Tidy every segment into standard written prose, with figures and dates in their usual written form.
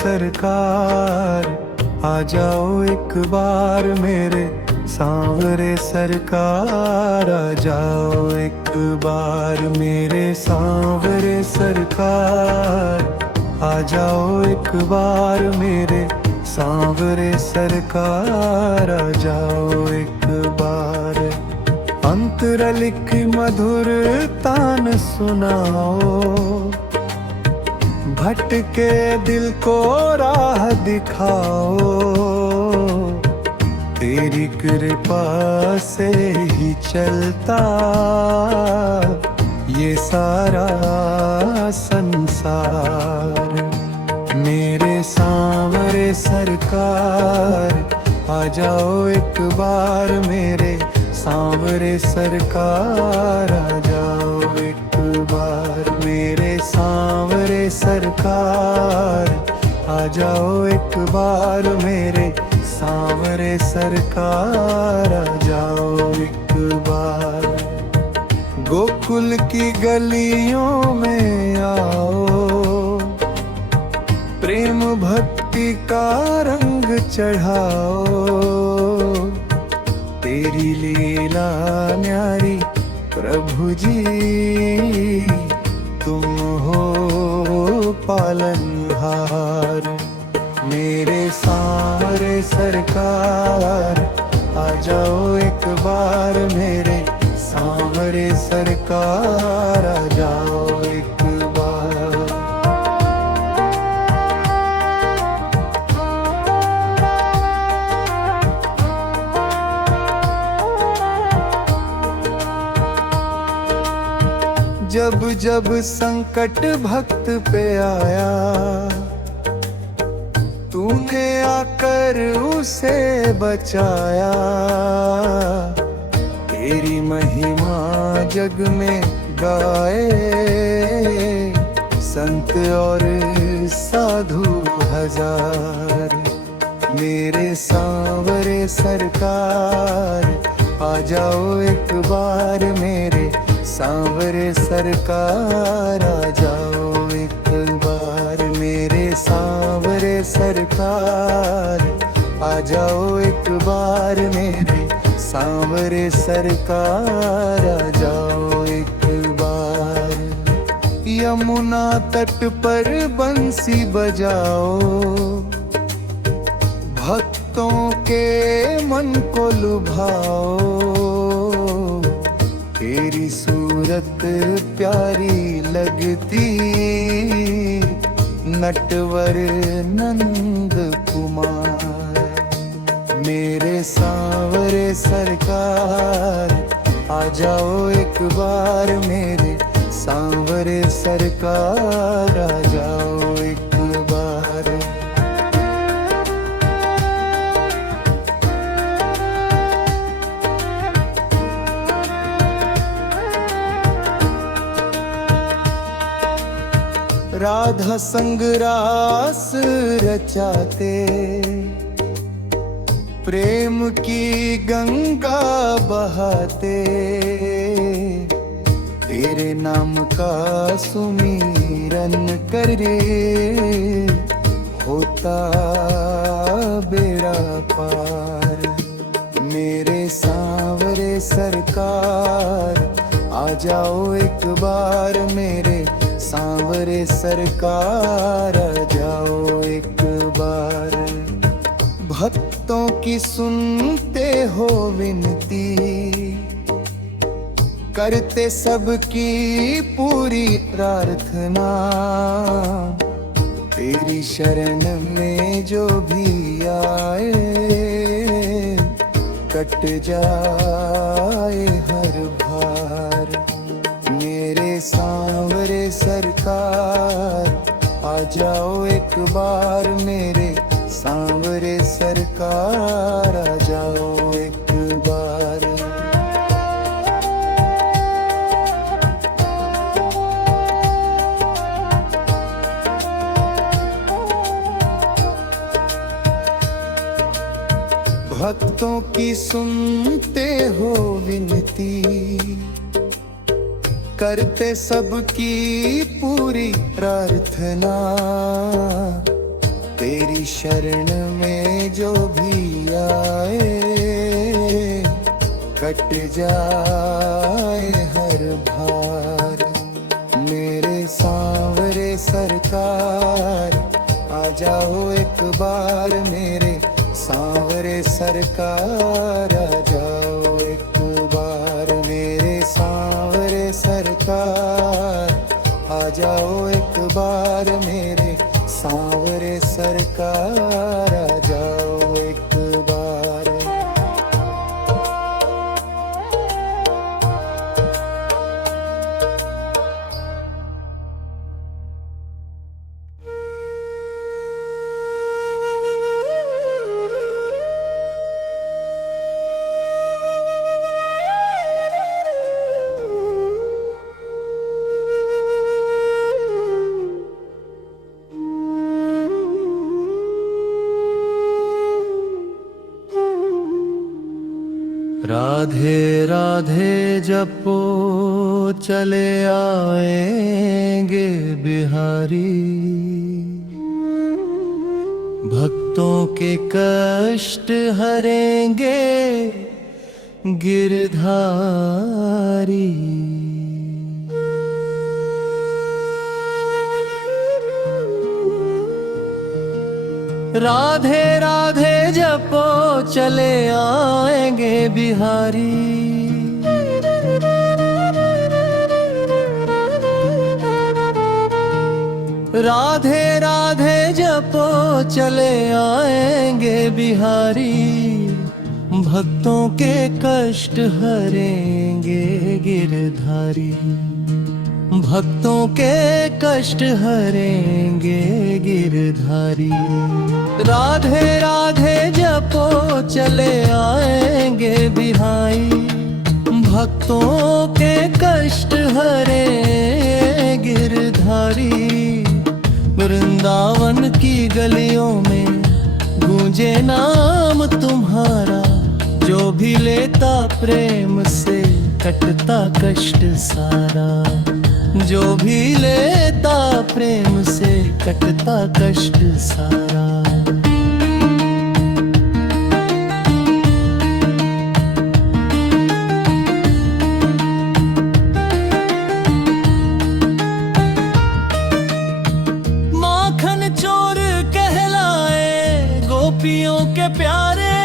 सरकार, आ जाओ एक बार मेरे सांवरे सरकार, आ जाओ एक बार मेरे सांवरे सरकार, आ जाओ एक बार मेरे सांवरे सरकार, आ जाओ एक बार। अंतरल की मधुर तान सुनाओ, भटके दिल को राह दिखाओ, तेरी कृपा से ही चलता ये सारा संसार। मेरे सांवरे सरकार, आ जाओ एक बार मेरे सांवरे सरकार, आ जाओ एक बार मेरे सांवरे सरकार, आ जाओ एक बार मेरे सांवरे सरकार, आ जाओ एक बार। गोकुल की गलियों में आओ, प्रेम भक्ति का रंग चढ़ाओ, तेरी लीला न्यारी प्रभु जी, तुम हो पालनहार। मेरे सांवरे सरकार, आ जाओ एक बार मेरे सांवरे सरकार, आ जाओ एक बार। जब जब संकट भक्त पे आया, तूने आकर उसे बचाया, तेरी महिमा जग में गाए, संत और साधु हजार। मेरे सांवरे सरकार, आ जाओ एक बार मेरे सांवरे सरकार, आ जाओ एक बार मेरे सांवरे सरकार, आ जाओ एक बार मेरे सांवरे सरकार, आ जाओ एक बार। यमुना तट पर बंसी बजाओ, भक्तों के मन को लुभाओ, तेरी सूरत प्यारी लगती नटवर नंद कुमार। मेरे सांवरे सरकार, आ जाओ एक बार मेरे सांवरे सरकार, आ जाओ एक बार। राधा संग रास रचाते, प्रेम की गंगा बहाते, तेरे नाम का सुमिरन करे, होता बेड़ा पार। मेरे सांवरे सरकार, आ जाओ एक बार मेरे सांवरे सरकार, आ जाओ एक बार। भक्तों की सुनते हो विनती, करते सबकी पूरी प्रार्थना, तेरी शरण में जो भी आए, कट जाए हर भार। मेरे सांवरे सरकार, आ जाओ एक बार मेरे सांवरे सरकार, आ जाओ एक बार। भक्तों की सुनते हो विनती, करते सबकी पूरी प्रार्थना, तेरी शरण में जो भी आए कट जाए हर भार। मेरे सांवरे सरकार आ जाओ एक बार, मेरे सांवरे सरकार आ जाओ एक बार, मेरे सांवरे सरकार आ जाओ एक बार, मेरे सांवरे सरकार आ जाओ एक बार। राधे राधे जपो चले आएंगे बिहारी, भक्तों के कष्ट हरेंगे गिरधारी। राधे राधे जपो चले आएंगे बिहारी, राधे राधे जपो चले आएंगे बिहारी, भक्तों के कष्ट हरेंगे गिरधारी, भक्तों के कष्ट हरेंगे गिरधारी। राधे राधे जपो चले आएंगे बिहारी, भक्तों के कष्ट हरे गिरधारी। वृंदावन की गलियों में गूंजे नाम तुम्हारा, जो भी लेता प्रेम से कटता कष्ट सारा, जो भी लेता प्रेम से कटता कष्ट सारा। माखन चोर कहलाए गोपियों के प्यारे,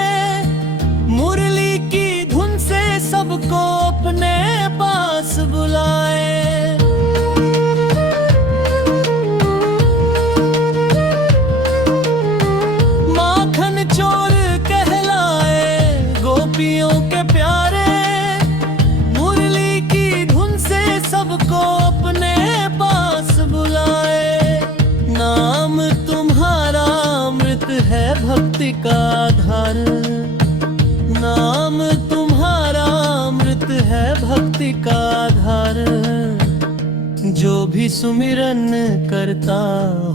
मुरली की धुन से सबको अपने पास बुलाए। माखन चोर कहलाए गोपियों के प्यारे, मुरली की धुन से सबको अपने पास बुलाए। नाम तुम्हारा अमृत है भक्ति का आधार, नाम तुम्हारा अमृत है भक्ति का आधार। जो भी सुमिरन करता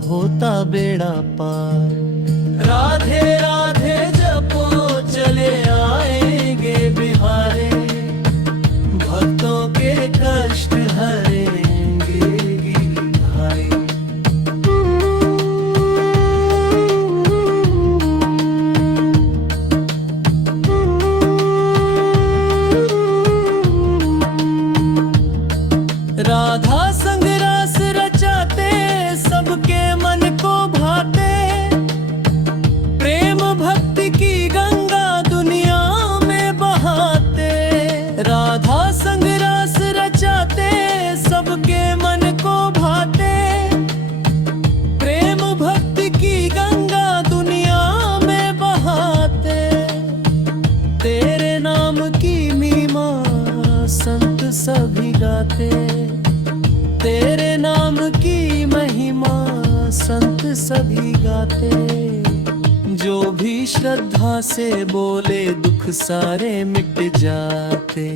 होता बेड़ा पार। राधे राधे जपो चले आएंगे बिहारी, भक्तों के कष्ट हरेंगे गिरधारी। राधा संग रस रचाते सबके मन को भाते, प्रेम भक्ति की गंगा दुनिया में बहाते। राधा संग रस रचाते सबके मन को भाते, प्रेम भक्ति की गंगा दुनिया में बहाते। तेरे नाम की महिमा संत सभी गाते, तेरे नाम की महिमा संत सभी गाते। जो भी श्रद्धा से बोले दुख सारे मिट जाते।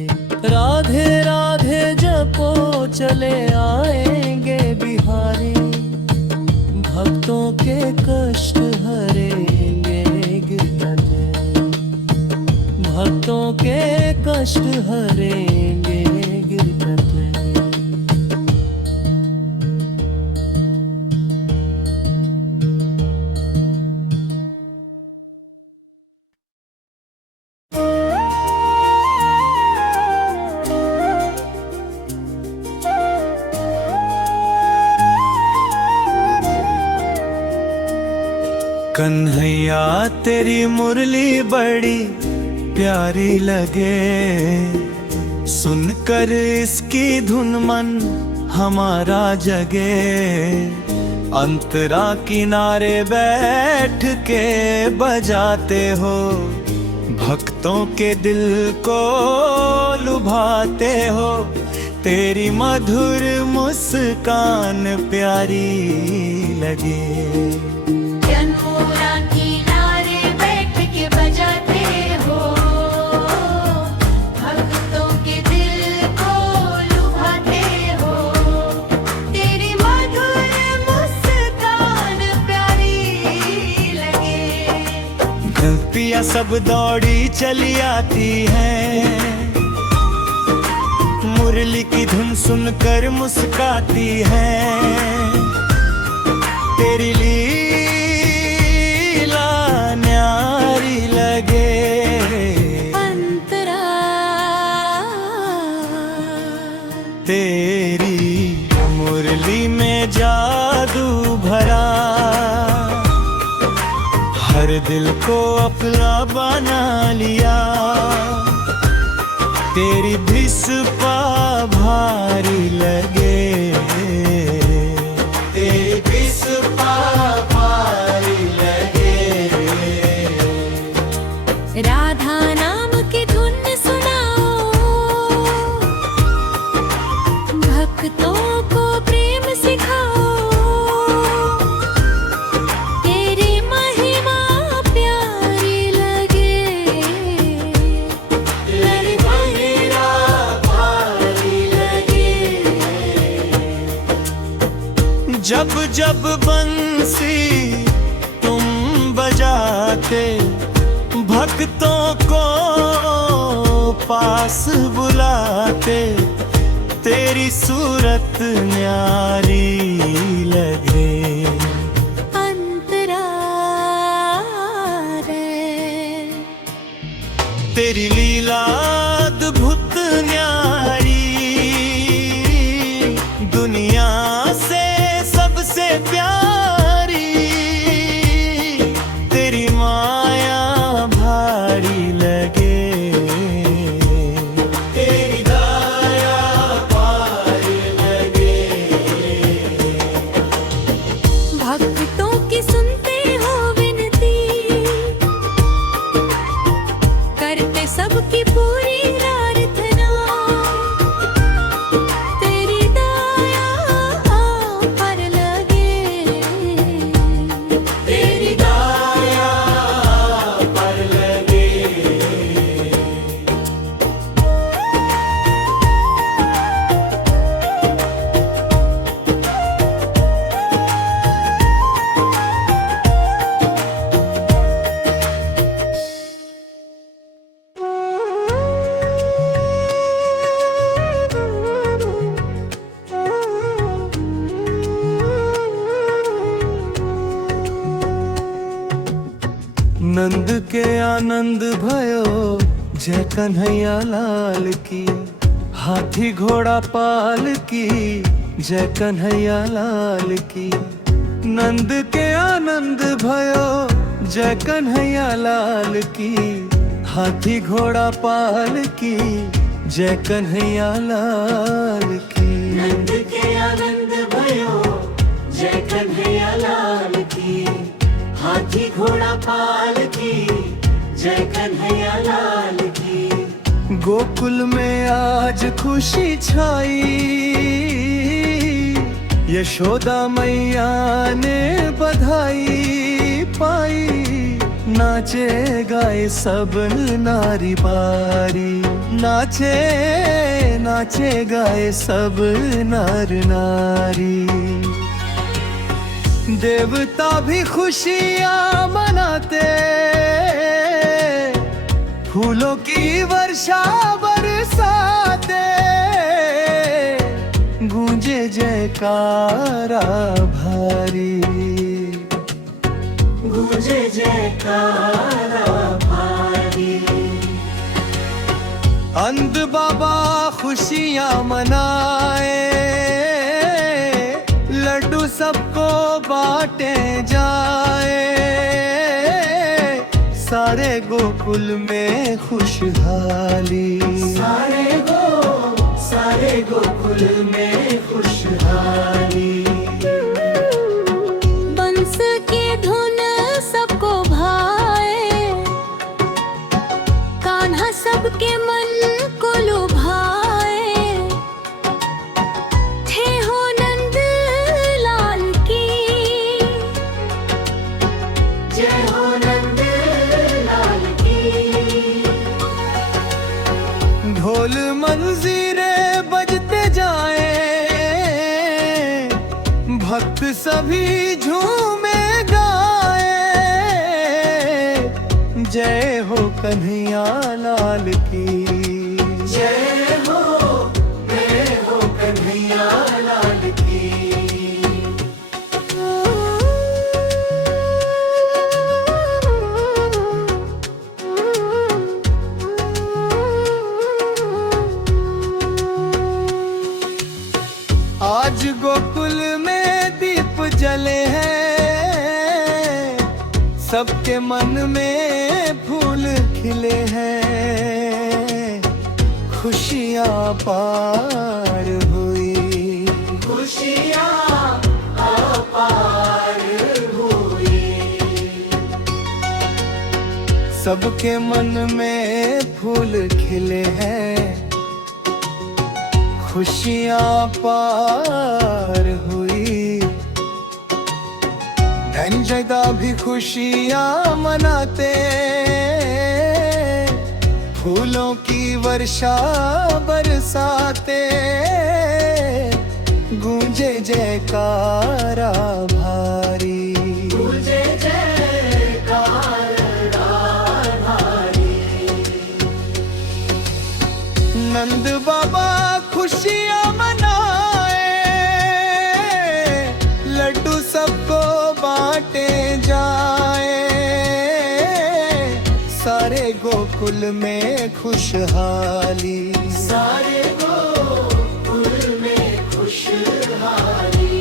राधे राधे जपो चले आएंगे बिहारी, भक्तों के कष्ट हरेंगे गिरधारी, भक्तों के कष्ट हरेंगे गिरधारी। भैया तेरी मुरली बड़ी प्यारी लगे, सुनकर इसकी धुन मन हमारा जगे। अंतरा किनारे बैठ के बजाते हो, भक्तों के दिल को लुभाते हो। तेरी मधुर मुस्कान प्यारी लगे। यमुना किनारे बैठ के बजाते हो, भक्तों के दिल को लुभाते हो। तेरी मधुर मुस्कान प्यारी लगे। घंटियां सब दौड़ी चली आती हैं, मुरली की धुन सुनकर मुस्काती हैं। तेरी लीला न्यारी लगे। अंतरा तेरी मुरली में जादू भरा, हर दिल को अपना बना लिया। तेरी भिस्पा भारी लगे, तेरी भिस्पा भारी लगे। राधा नाम की धुन सुनाओ, भक्तों को प्रेम सिखाओ। तेरी महिमा प्यारी लगे, तेरी महिमा भारी लगे। जब जब बंसी तुम बजाते, भक्तों को पास बुलाते। तेरी सूरत न्यारी लगे। अंतरा रे। तेरी लीला अद्भुत न्यारी, दुनिया से सबसे प्यारी। तेरी माया भारी लगे, तेरी दया भारी लगे। भक्तों की सुनते हो विनती, करते सबकी पूरी प्रार्थना। तेरी दया पर लगे, तेरी दया पर लगे। नंद के आनंद भयो, जय कन्हैया लाल की। हाथी घोड़ा पाल की, जय कन्हैया लाल की। नंद के आनंद भयो, जय कन्हैया लाल की। हाथी घोड़ा पाल की, जय कन्हैया लाल की। नंद के आनंद भयो, जय कन्हैया लाल की। हाथी घोड़ा पाल की, जय कन्हैया लाल की। गोकुल में आज खुशी छाई, यशोदा मैया ने बधाई पाई। नाचे गाए सब नारी बारी, नाचे नाचे गाए सब नर नारी। देवता भी खुशियाँ मनाते, फूलों की वर्षा बरसाते। गूंजे जयकारा भारी, गूंजे जयकारा भारी। अंध बाबा खुशियाँ मनाए, लड्डू सबको बांटे जाए। सारे गोकुल में खुशहाली, सारे गोकुल में खुशहाली। बंस की धुन सबको भाए, कान्हा सबके मन को लुभाए। थे हो नंद लाल की, जय हो नंद लाल की। ढोल मंजीरे बजते जाए, भक्त सभी झूमे गाए। जय हो कन्हैया लाल की, जय हो कन्हैया लाल की। आज गोकुल में दीप जले हैं, सबके मन में फूल खिले हैं। खुशियाँ पार हुई, खुशियाँ पार हुई। सबके मन में फूल खिले हैं, खुशियाँ पार हुई। धनजयदा भी खुशियाँ मनाते, फूलों की वर्षा बरसाते। गूंजे जयकारा भारी, गूंजे जयकारा भारी। नंद बाबा खुशियाँ मनाए, लड्डू सबको बांटे जाए। सारे गोकुल में खुशहाली, सारे गोकुल में खुशहाली।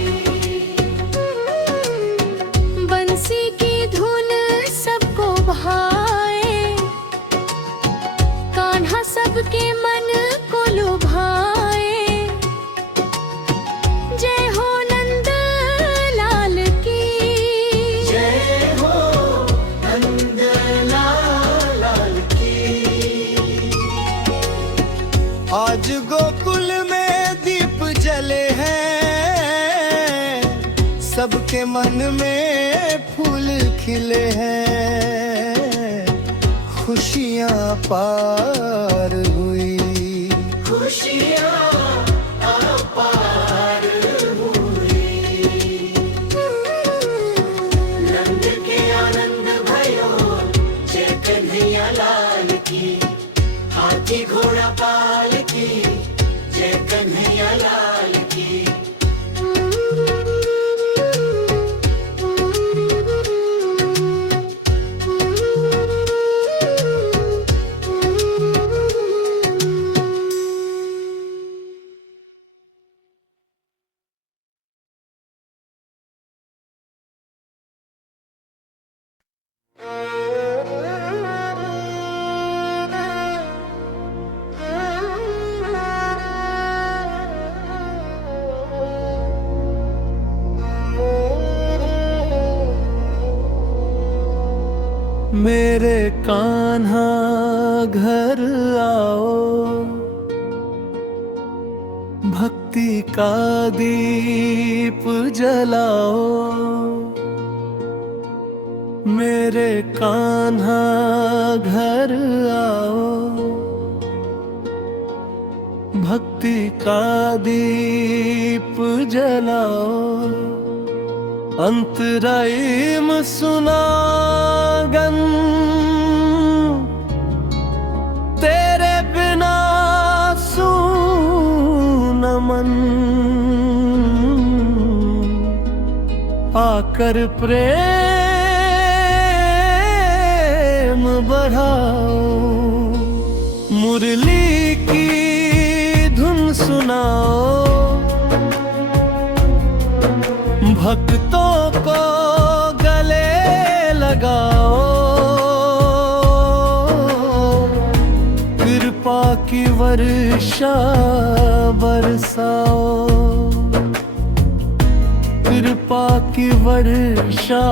बंसी की धुन सबको भाए, कान्हा सबके मन को लुभाए। जय हो नंद लाल की, जय हो नंद लाल की। आज गोकुल में दीप जले हैं, सबके मन में फूल खिले हैं। खुशियाँ पार हुई, खुशियाँ पार हुई। नंद के आनंद भयो, जय कन्हैया लाल की। हाथी घोड़ा पाल की, जय कन्हैया लाल की। मेरे कान्हा घर आओ, भक्ति का दीप जलाओ। मेरे कान्हा घर आओ, भक्ति का दीप जलाओ। अंतरायम सुनागन तेरे बिना सून मन। आकर प्रेम बढ़ाओ, मुरली की धुन सुनाओ। भक्तों को गले लगाओ, वर्षा बरसाओ, कृपा की वर्षा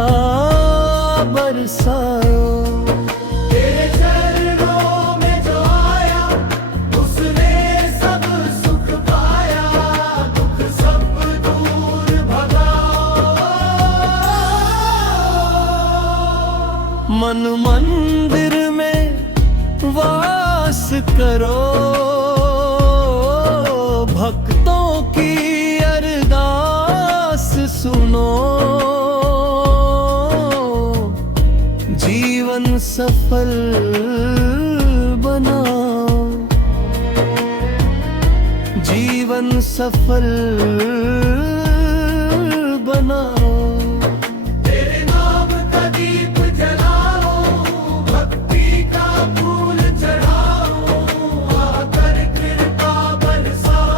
बरसाओ। तेरे चरणों में जो आया उसने सब सुख पाया, दुख सब दूर भगाओ। मन मंदिर में वास करो, भक्तों की अरदास सुनो। जीवन सफल बनाओ, जीवन सफल बनाओ। तेरे नाम का दीप जलाओ, भक्ति का फूल चढ़ाओ, आकर कृपा बरसाओ।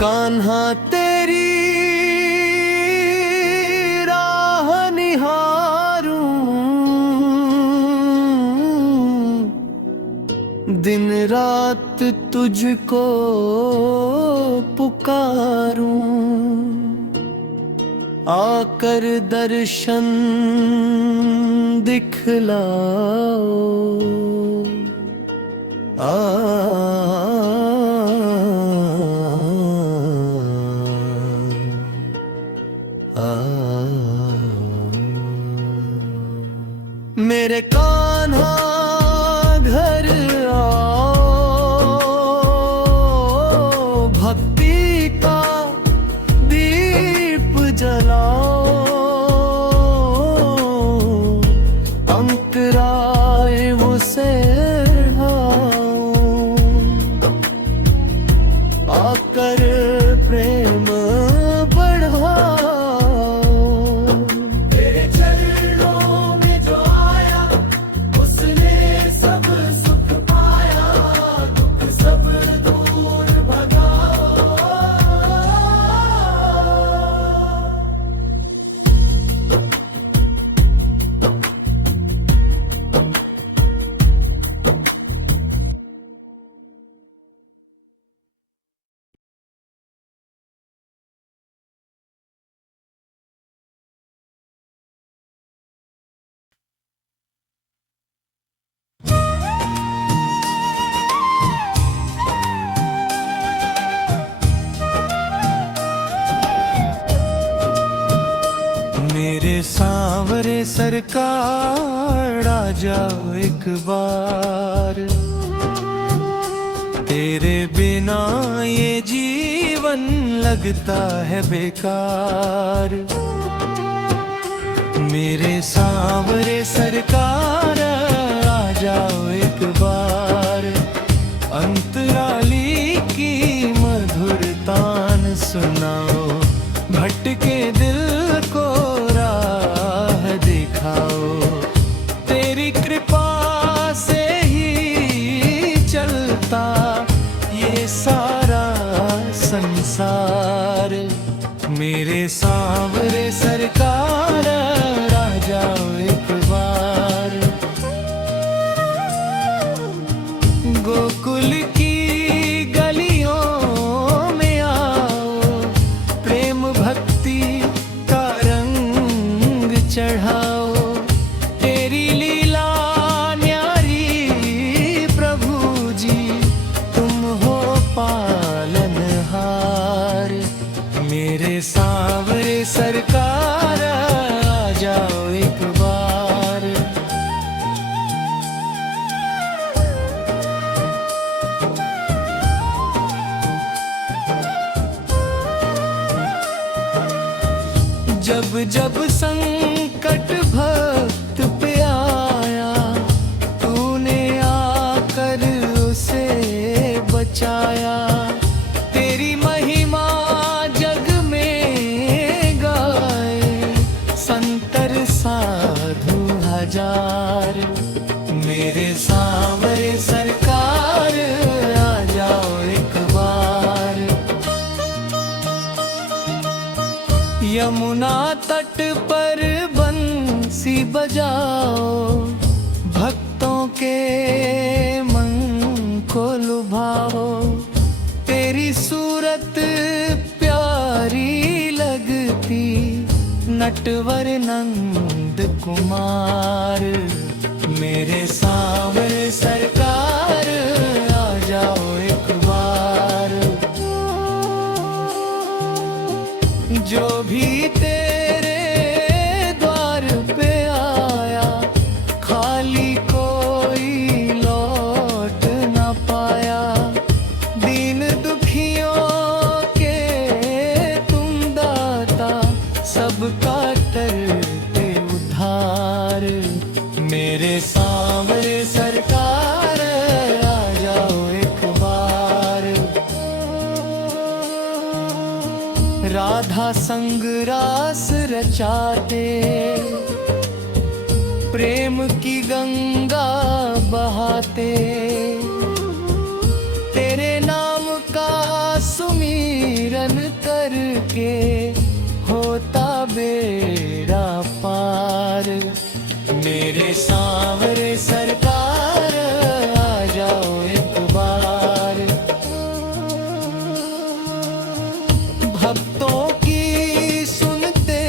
कान्हा तेरी राह निहारूं, दिन रात तुझको पुकारूं। आकर दर्शन दिखलाओ, मेरे कान्हा घर आओ, भक्ति का दीप जलाओ। अंतराय उसे आकर प्रेम बढ़ाओ। तेरे चरणों में जो आया उसने सब सुख पाया, दुख सब दूर भगाओ। मेरे सांवरे सरकार आ जाओ एक बार, तेरे बिना ये जीवन लगता है बेकार। मेरे सांवरे सरकार आ जाओ एक बार, अंतराली की मधुर तान सुनाओ। भटके दिल को राह दिखाओ, तेरी कृपा से ही चलता ये सारा संसार। मेरे सांवरे सरकार आ जाओ एक बार, गोकुल की गलियों में आओ, प्रेम भक्ति का रंग चढ़ाओ। तेरी लीला न्यारी प्रभु जी, तुम हो पालनहार। मेरे सांवरे सरकार आ जाओ एक बार। जब जब संकट भक्त पे आया, तूने आकर उसे बचाया। तेरी महिमा जग में गाए, संतर साधु हजार। मेरे सांवरे सरकार आ जाओ एक बार। यमुना तट पर बंसी बजाओ, भक्तों के मन को लुभाओ। तेरी सूरत प्यारी लगती, नटवर नंद कुमार। मेरे सांवरे सरकार आ जाओ एक बार। जो भी तेरे द्वार पे आया, खाली कोई लौट न पाया। दीन दुखियों के तुम दाता, सबका करते उद्धार। मेरे सांवरे सरकार आ जाओ एक बार। राधा संग रास रचाते, प्रेम की गंगा बहाते। तेरे नाम का सुमीरन करके होता बेड़ा पार। मेरे सांवरे सरकार आ जाओ एक बार। भक्तों की सुनते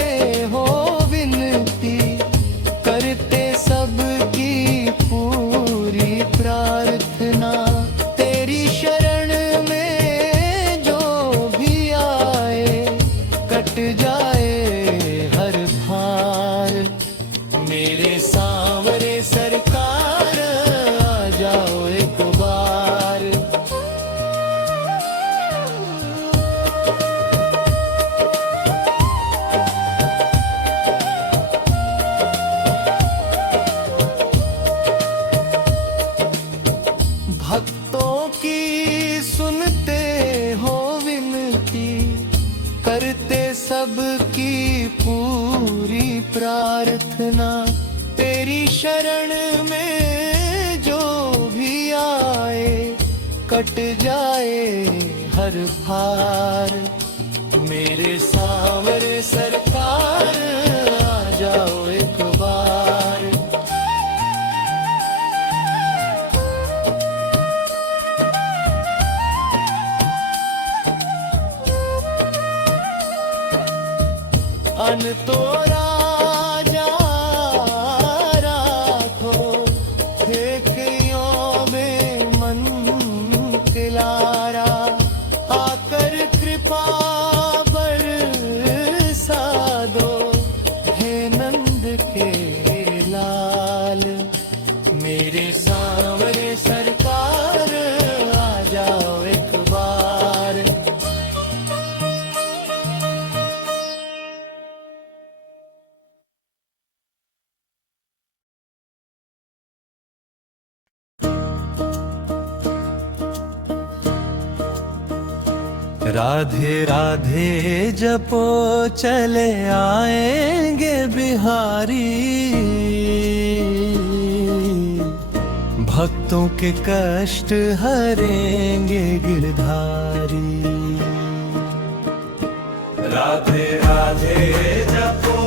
हो विनती, करते सबकी पूरी प्रार्थना। तेरी शरण में जो भी आए, कट जाए हर भार। मेरे सांवरे सरकार आ जाओ एक बार। भक्तों की सुनते हो विनती, करते सबकी पूरी प्रार्थना। तेरी शरण में जो भी आए, कट जाए हर भार। मेरे सांवरे सरकार आ जाओ एक बार। अन तो राजा राखो, फेंकियों में मन किलारा। आकर कृपा बरसा दो, हे नंद के लाल। मेरे सांवरे सरकार आ जाओ एक बार। राधे राधे जपो चले आएंगे बिहारी। भक्तों के कष्ट हरेंगे गिरधारी। राधे राधे जपो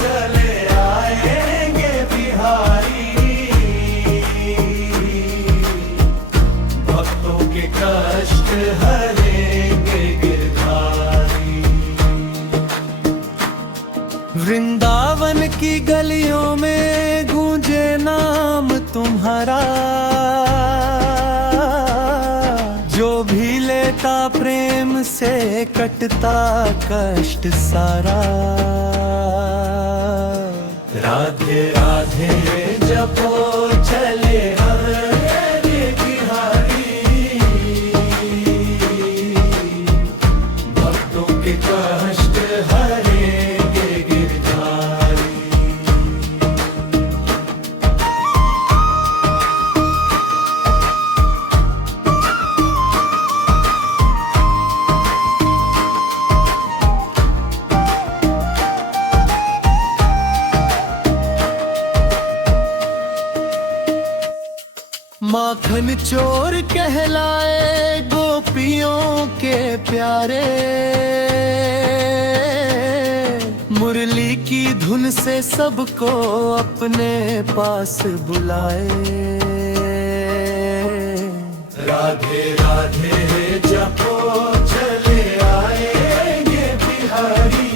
चले आएंगे बिहारी। भक्तों के कष्ट हरेंगे गिरधारी। वृंदावन की गलियों में गूंजे नाम तुम्हारा। जो भी लेता प्रेम से, कटता कष्ट सारा। राधे राधे जपो चले आएंगे बिहारी। भक्तों के कष्ट हरेंगे गिरधारी। माखन चोर कहलाए गोपियों के प्यारे। की धुन से सबको अपने पास बुलाए। राधे राधे जपो चले आएंगे बिहारी,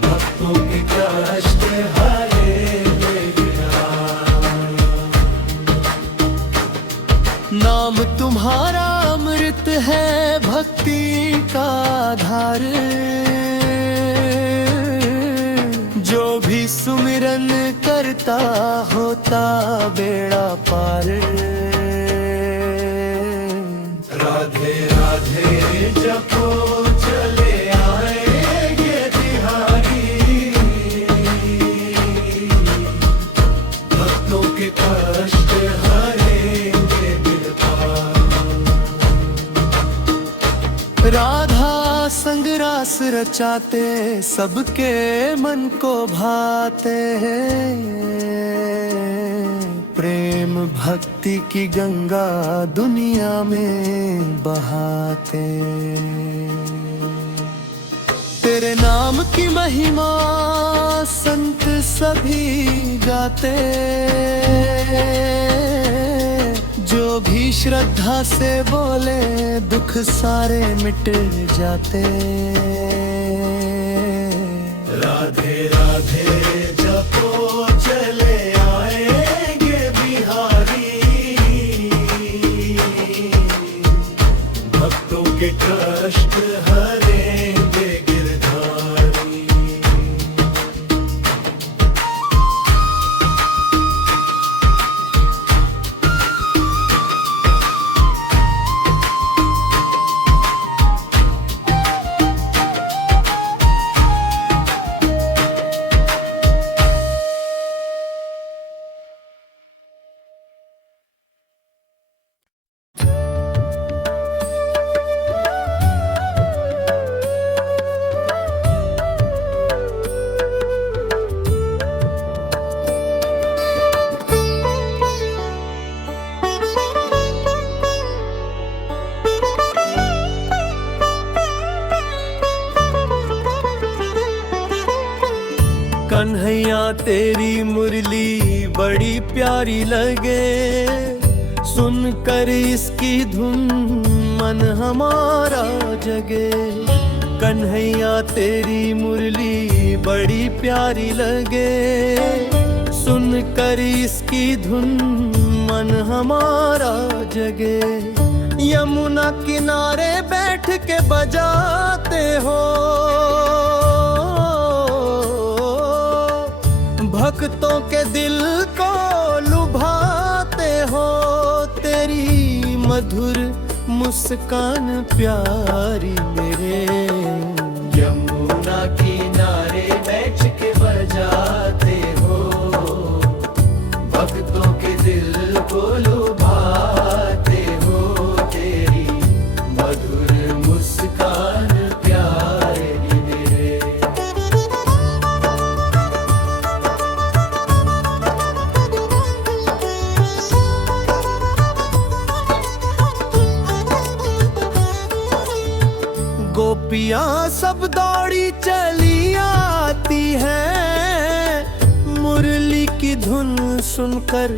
भक्तों के कष्ट हरेंगे। नाम तुम्हारा अमृत है, भक्ति का आधार। जो भी सुमिरन करता होता बेड़ा पार। राधे राधे जपो चले आएंगे बिहारी, भक्तों के कष्ट हरेंगे दिल पार। राधा संग रास रचाते सबके मन को भाते हैं। प्रेम भक्ति की गंगा दुनिया में बहाते। तेरे नाम की महिमा संत सभी गाते। जो भी श्रद्धा से बोले दुख सारे मिट जाते। राधे राधे जपो चले आएंगे बिहारी, भक्तों के कष्ट हरेंगे गिरधारी। कन्हैया तेरी मुरली बड़ी प्यारी लगे, सुनकर इसकी धुन मन हमारा जगे। कन्हैया तेरी मुरली बड़ी प्यारी लगे, सुनकर इसकी धुन मन हमारा जगे। यमुना किनारे बैठ के बजाते हो, भक्तों के दिल को लुभाते हो। तेरी मधुर मुस्कान प्यारी मेरे, यमुना किनारे बैठ के बजाते हो, भक्तों के दिल को लुभाते हो। तेरी मधुर मुस्कान प्यारी मेरे। गोपियाँ सब दौड़ी चली आती हैं, मुरली की धुन सुनकर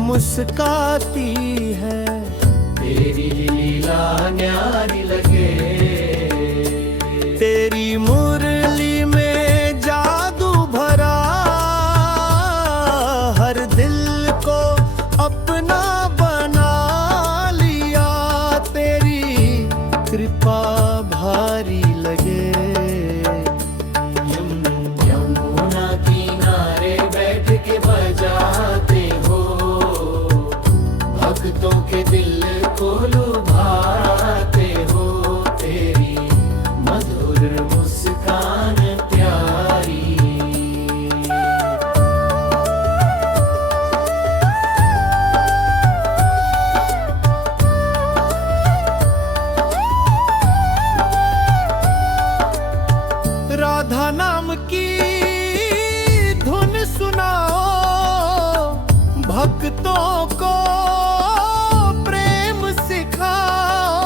मुस्काती है। तेरी लीला न्यारी लगे, तेरी मुरली में जादू भरा, हर दिल को अपना बना लिया। तेरी कृपा भारी लगे, यमुना किनारे बैठ के बजाते हो, भक्तों के दिल को लुभाते हो। तेरी मधुर मुस्कान प्यारी। राधा नाम की धुन सुनाओ, भक्तों को प्रेम सिखाओ।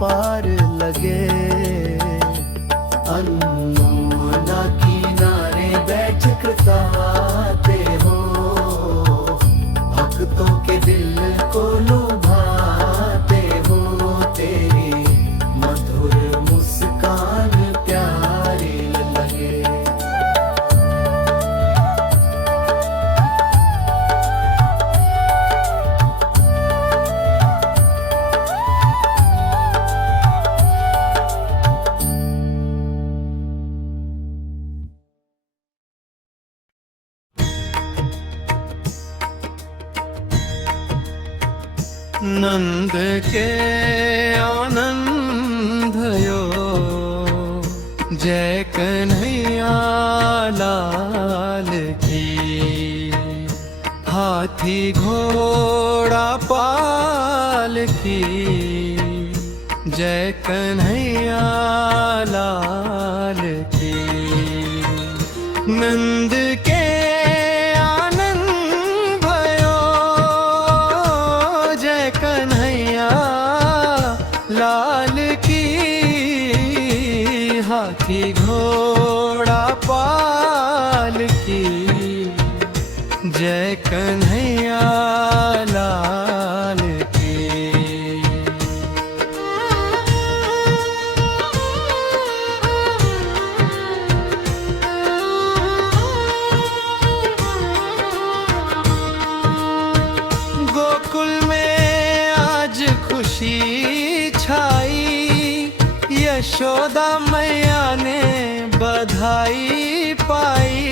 पार लगे। अन्नपूर्णा किनारे बैठ करताते हो, भक्तों के दिल को लुभाते हो। तेरी मधुर मुस्कान प्यारी लगे। नंद के आनंद यो, जय कन्हैया लाल की। हाथी घोड़ा पाल की, जय कन्हैया लाल की। नंद के लाल की। हाथी घोड़ा पाल की, जय कन्हैया लाल की। गोकुल में आज खुशी छाई, यशोदा मैया ने बधाई पाई।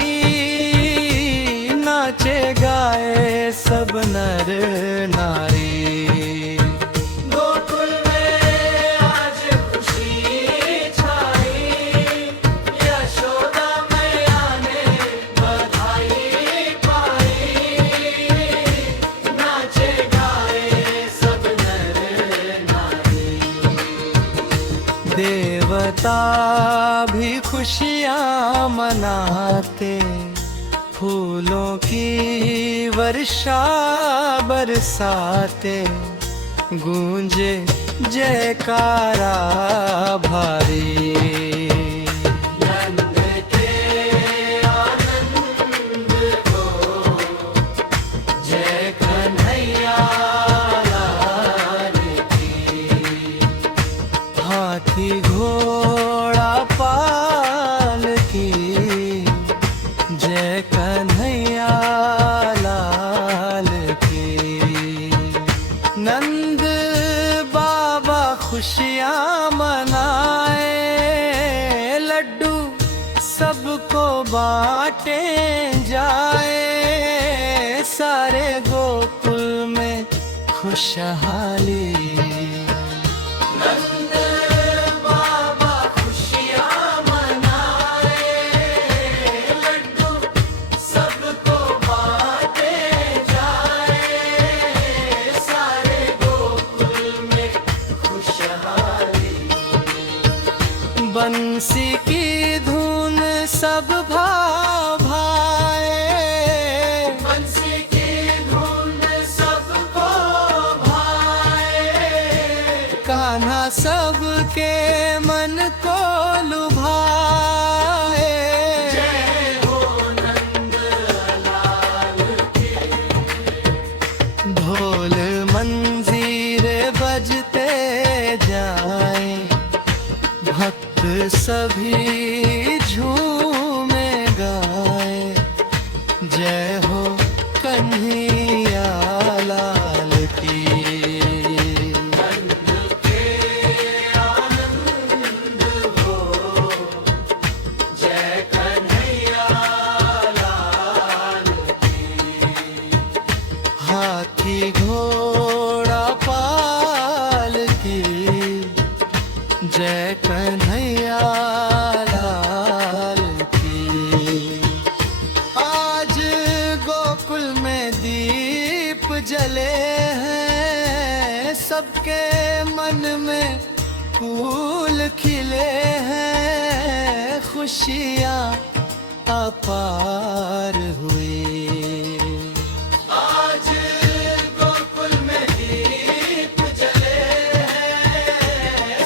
नाचे गाए सब नर नारी। गोकुल में आज खुशी छाई, यशोदा मैया ने बधाई पाई। नाचे गाए सब नर नारी। देवता भी खुशियाँ मनाते, फूलों की वर्षा बरसाते। गूंजे जयकारा भारी। नंद के आनंद को, जय कन्हैया लाल की। हाथी घोड़ा पाल की, जय कन्हैया लाल की। नंद बाबा खुशियाँ मनाए, लड्डू सबको बांटे जाए। सारे गोकुल में खुशहाली। बंसी की धुन सब भाव भाए। बंसी की धुन सबको भाए। कान्हा सबके मन को लुभाए। जय हो नंद लाल की। ढोल मंजीर बजते जाए, भक्त सभी झूमे गाए। जय हो कन्हैया लाल की। नंद के आनंद हो, जय कन्हैया लाल की। हाथी घोड़ा पाल की, जय कन्हैया लाल की। आज गोकुल में दीप जले हैं, सबके मन में फूल खिले हैं। खुशियाँ अपार हुई। आज गोकुल में दीप जले हैं,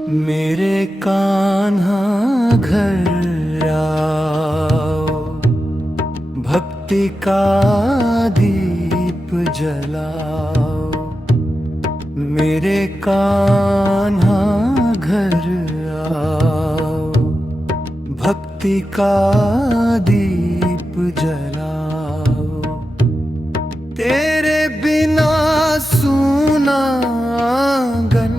मेरे कान्हा घर आओ, भक्ति का दीप जलाओ। मेरे कान्हा घर आओ, भक्ति का दीप जलाओ। तेरे बिना सूना आंगन,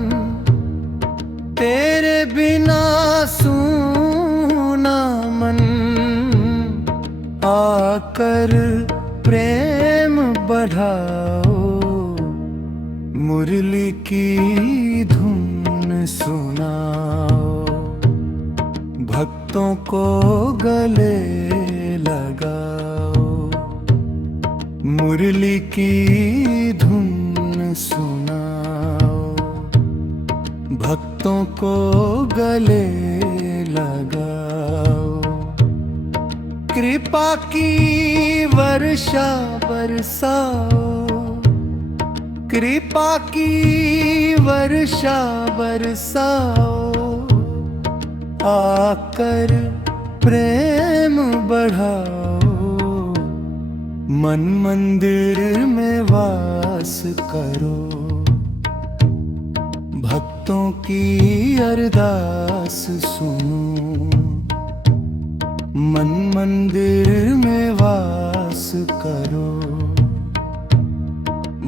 तेरे बिना सूना मन, आकर प्रेम बढ़ाओ। मुरली की धुन सुनाओ, भक्तों को गले लगाओ। मुरली की धुन सुनाओ, भक्तों को गले लगाओ। कृपा की वर्षा बरसाओ, कृपा की वर्षा बरसाओ। आकर प्रेम बढ़ाओ, मन मंदिर में वास करो। भक्तों की अरदास सुनो, मन मंदिर में वास करो।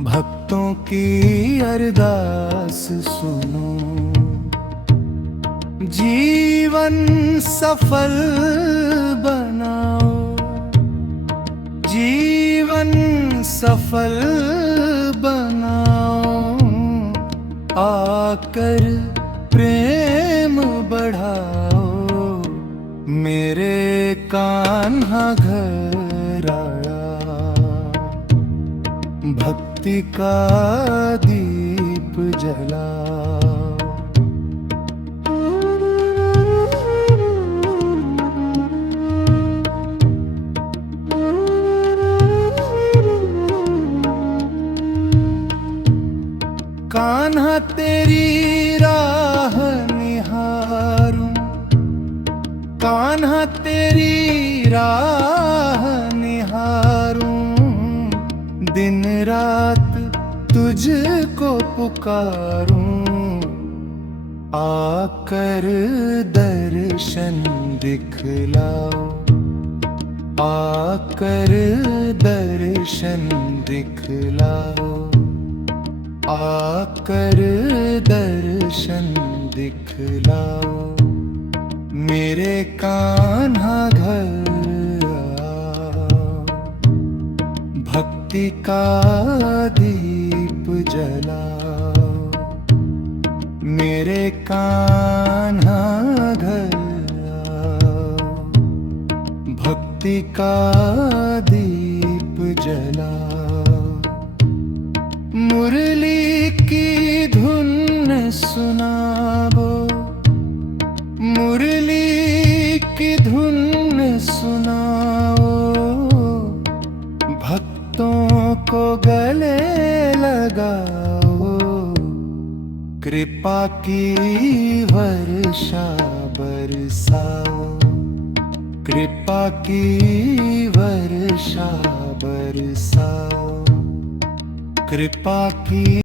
भक्तों की अरदास सुनो। जीवन सफल बनाओ, जीवन सफल बनाओ। आकर प्रेम बढ़ाओ, मेरे कान्हा घर आया। भक्ति का दीप जलाओ। कान्हा तेरी राह निहारूं, कान्हा तेरी राह निहारूं। दिन रात तुझको पुकारूं, आकर दर्शन दिखलाओ। आकर दर्शन दिखलाओ, आकर दर्शन दिखलाओ। मेरे कान्हा घर आओ, भक्ति का दीप जलाओ। मेरे कान्हा घर आओ, भक्ति का दीप जलाओ। मुरली की धुन सुनाओ, मुरली की धुन सुनाओ। भक्तों को गले लगाओ, कृपा की वर्षा बरसाओ। कृपा की वर्षा बरसाओ, कृपा की